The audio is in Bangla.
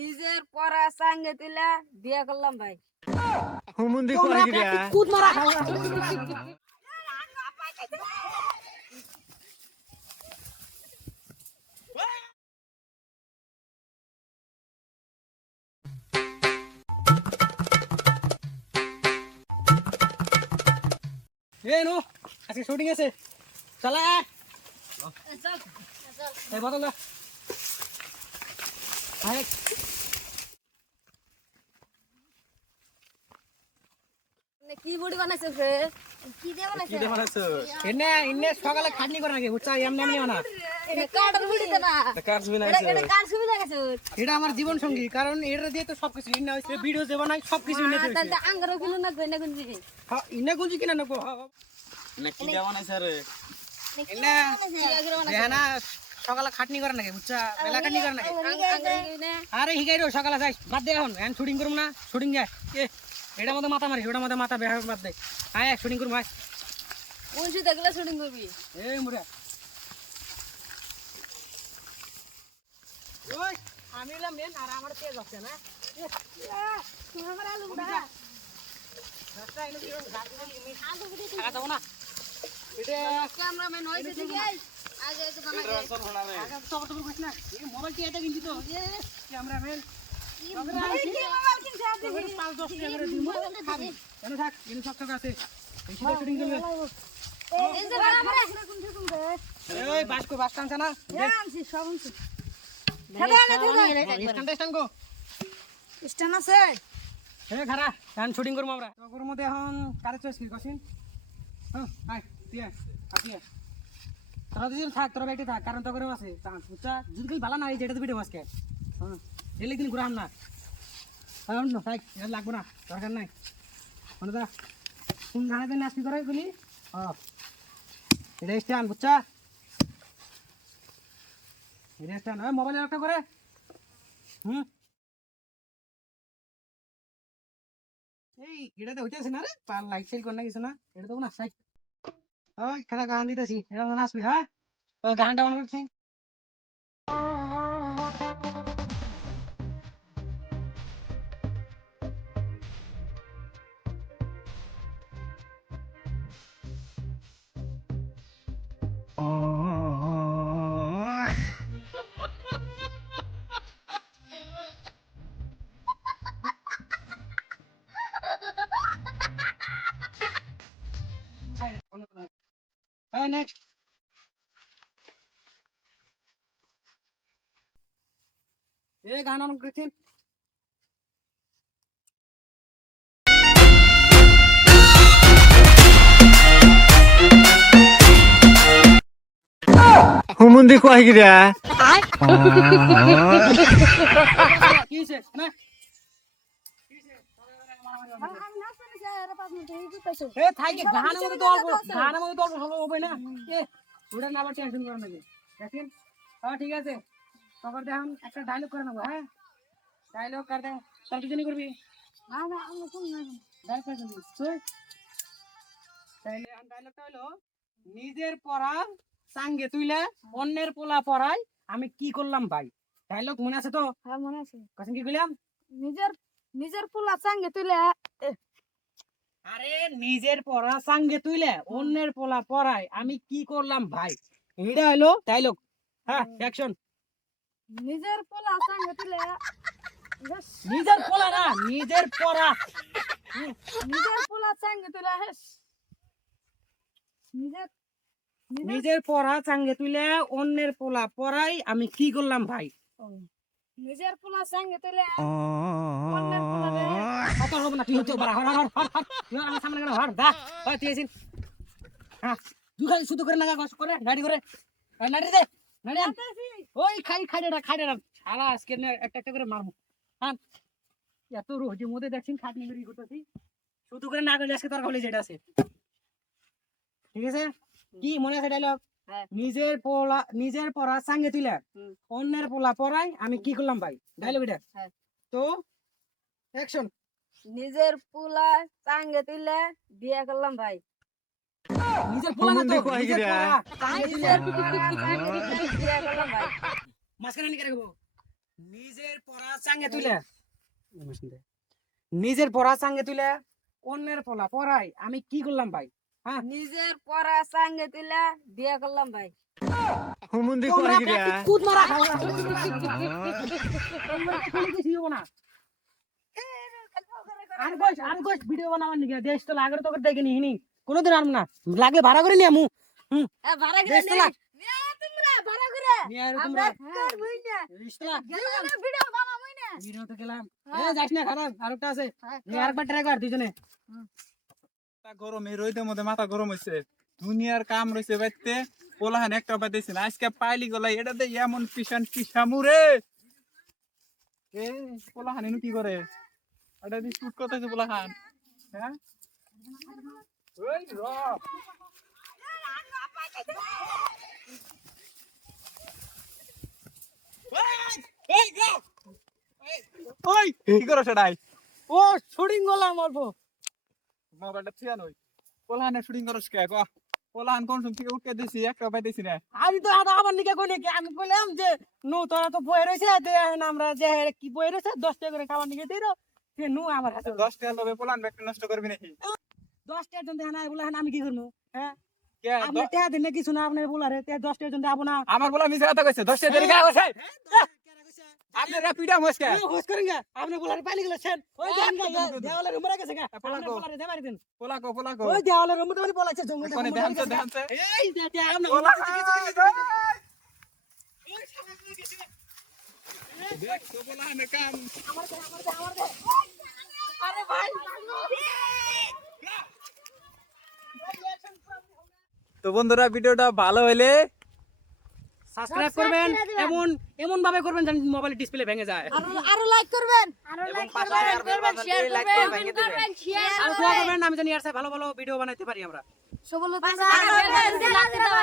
নিজের পড়া সঙ্গে তুলে বিয়ে করলাম ভাই। হুমুন্দি কয় কি রে কুদ মারা এ নো আজকে শুটিং আছে চলা চল এই বোতল দা আয় কি বডি বানাইছে রে? কি দিয়ে বানাইছে? এনে সকালে খাটনি করে নাকি বুঝছা এমনি এমনি না এটা কাটার বডি তো না। এটা কার সুবিধা গেছে? এটা আমার জীবন সঙ্গী কারণ এটা দিয়ে তো সবকিছু ইন্না হইছে ভিডিও যে বানাই সবকিছু ইন্না হইছে তাতে আঙ্গারো কিলো না গইনা গুনজি। হ্যাঁ ইন্না গুঞ্জি কিনা নকো না কি দেওয়া নাই স্যার এনে রেহানা সকালে খাটনি করে নাকি বুঝছা বেলা খাটনি করে নাকি আঙ্গারো কিনা আরে হিগাই রো সকালে যাই বাদ দে এখন এখন শুটিং করব না শুটিং যায় এ এটা মধ্যে মাথা মারি ওটা মধ্যে মাথা বেহার বাদ দে আয় শুটিং করব আয় কোনসি দেখলে শুটিং করবি? এই মুড়া ওই আমি হলাম মেন আর আমার তেজ আছে না তুই আমার আলু বড়া রাস্তা এনে কি ঘাট দিলে লিমিট টাকা দাও না এটা ক্যামেরাম্যান হইছে দেখি আজ এত বানাই আগে তো তো কইছ না এই মোবাইল কি এটা কিনছি তো এ ক্যামেরাম্যান কি মোবাইল কিনছে আপনি? 5-10 টাকা করে দিমু খাবি কেন থাক এনে সব টাকা আছে এই সাথে শুটিং করবে এই যে বানাবো কোনসি কোনবে? এই বাস টানছ না আনছি সব আনছি। খেদা না স্ট্যান্ড গো স্ট্যান্ড আছে? হে খারা গান শুটিং করবো আমরা তোর মধ্যে এখন কারে চয়েস কি কসিন হ্যাঁ আয় তুই আয় তোরা দুজন থাক তোরা বাইটে থাক কারণ তো করে আছে চান্স বুঝছা যদি খালি ভালো না এই যেটা তো ভিডিও মাসকে হ্যাঁ ডেলি দিন ঘুরাম না হ্যাঁ অন্য থাক এটা লাগবো না দরকার নাই মনে দা কোন গানে দিন নাচি করে গুলি হ্যাঁ এটা স্ট্যান্ড বুঝছা এটা স্ট্যান্ড ওই মোবাইল একটা করে এই এটাতে হইতেছে না রে পার লাইট সেল করে না কিছু না এটা তো না সাইড ওই খেলা গান দিতেছি এটা নাচবি হ্যাঁ ওই গানটা অন করছি এই নেক্সট এই গান অন করছি হুমুন্দি কয় কি রে কি হইছে না আমি নাচতে যাই রে 5 মিনিট এই দিতেছো। এ থাকি গানের মধ্যে তো অল্প ভালো হবে না এ ওটা না আবার টেনশন করা নাকি দেখেন হ্যাঁ ঠিক আছে তখন দেখুন একটা ডায়লগ করে নেবো হ্যাঁ ডায়লগ কর দে তার কি জানি করবি না না আমি কোন না ডায়লগ করে দিবি তুই তাইলে ডায়লগটা হলো নিজের পড়া সাঙ্গে তুইলে অন্যের পোলা পড়াই আমি কি করলাম ভাই ডায়লগ মনে আছে তো হ্যাঁ মনে আছে। কখন কি কইলাম নিজের নিজের পোলা সঙ্গে তুলে আরে নিজের পড়া সাঙ্গে তুইলে অন্যের পোলা পড়াই আমি কি করলাম ভাই এটা হলো ডায়লগ হ্যাঁ অ্যাকশন নিজের পোলা সঙ্গে তুলে নিজের পোলা না নিজের পড়া নিজের পোলা সঙ্গে তুলে হেস নিজের নিজের পড়া সাঙ্গে তুইলে অন্যের পোলা পড়াই আমি কি করলাম ভাই নিজের পোলা সঙ্গে তুলে অন্যের পোলা রে কত হবে না তুই হচ্ছে বাড়া হর হর হর হর তুই আমার সামনে কেন হর দা ওই তুই এসিন হ্যাঁ তুই খালি শুধু করে না কষ্ট করে নাড়ি করে নাড়ি দে নাড়ি আন ওই খাইডা শালা আজকে না একটা একটা করে মারবো হ্যাঁ এত রোজের মধ্যে দেখছিন খাটনি বেরি করতেছি শুধু করে না করলে আজকে তোর হলে যেটা আছে ঠিক আছে কি মনে আছে ডায়লগ হ্যাঁ। নিজের পড়া সাঙ্গে তুইলা অন্যের পোলা পড়াই আমি কি করলাম ভাই ডায়লগ এটা হ্যাঁ। তো অ্যাকশন নিজের পোলা সঙ্গে তুলে বিয়ে করলাম ভাই। নিজের পোলা না তো হুমুন্দি কয় কি নিজের রে পোলা নিজের পোলা সঙ্গে তুলে বিয়ে করলাম ভাই। মাঝখানে নিয়ে রাখবো নিজের পড়া চাঙ্গে তুলে নিজের পড়া চাঙ্গে তুলে অন্যের পোলা পড়াই আমি কি করলাম ভাই? হ্যাঁ নিজের পড়া সঙ্গে তুলে বিয়ে করলাম ভাই। হুমুন্দি তোমরা কয় গিরা প্র্যাকটিস কুদ মারা খাও না। আর গোশ ভিডিও বানাবার নিকে দেশ তো লাগরে তোকে দেখে নিহিনি কোনোদিন আনব না লাগলে ভাড়া করে নিয়ে আমু এ ভাড়া করে দেশ তো লাগ নিয়ে তোমরা ভাড়া করে নিয়ে আর আমরা তোমরা করবই না। রিস্তা জীবনে ভিডিও বানাবই না। ভিডিওতে গেলাম যাস না খারাপ আরেকটা আছে হ্যাঁ, এই আরেকবার ট্রাই কর দুজনে গরম এই রোদের মধ্যে মাথা গরম হইছে দুনিয়ার কাম রইছে বাইতে পোলাহান একটা পাইতেছি না আজকে পাইলি গলা এটাতে এমন পিছান পিছামু রে এ পোলাহান এনু কি করে এটা দি শুট করতেছে পোলাহান হ্যাঁ ওই র এই গো ওই কি করছ এটাই ও শুটিং করলাম অল্প মোবাইলটা থিয়া নই পোলাহানে শুটিং করছ কে কো পোলাহান কোন সময় থেকে উঠকে দিছি একটা পাইতেছি না আমি তো আবার নিকে কই নাকি আমি কইলাম যে নো তোরা তো বই রইছে দে আমরা যে কি বই রইছে 10 টাকা করে খাবার নিকে দেই সে নো আমার হাতে 10 টাকা লবে পোলাহান ব্যাগটা নষ্ট করবি নাকি 10 টাকার জন্য না বলে আমি কি করব হ্যাঁ কে আপনি টাকা দিন কিছু না আপনি বলারে 10 টাকার জন্য আপনা আমার বলা মিছা কথা কইছে 10 টাকা দেরি কা কইছে আপনি রাপিডা মস্কা হোস করেন গা আপনি বলারে পাইলি গেলেন ওই দেন গা দেওয়ালের রুমে গেছে গা পোলা আপনি কো। বলারে দে মারি দেন পোলা কো ওই দেওয়ালের রুমে তো বলাইছে জঙ্গল কোনে দেখানছে দেখানছে এই দে আপনি পোলা দেখ তো পোলাহানের কাম আরে ভাই তো বন্ধুরা ভিডিওটা ভালো হইলে সাবস্ক্রাইব করবেন এমন ভাবে করবেন যেন মোবাইলের ডিসপ্লে ভেঙে যায় আরো লাইক করবেন, আরো লাইক করবেন, শেয়ার করবেন, আর দোয়া করবেন আমি জানি আর ভালো ভালো ভিডিও বানাইতে পারি আমরা সবল তোমরা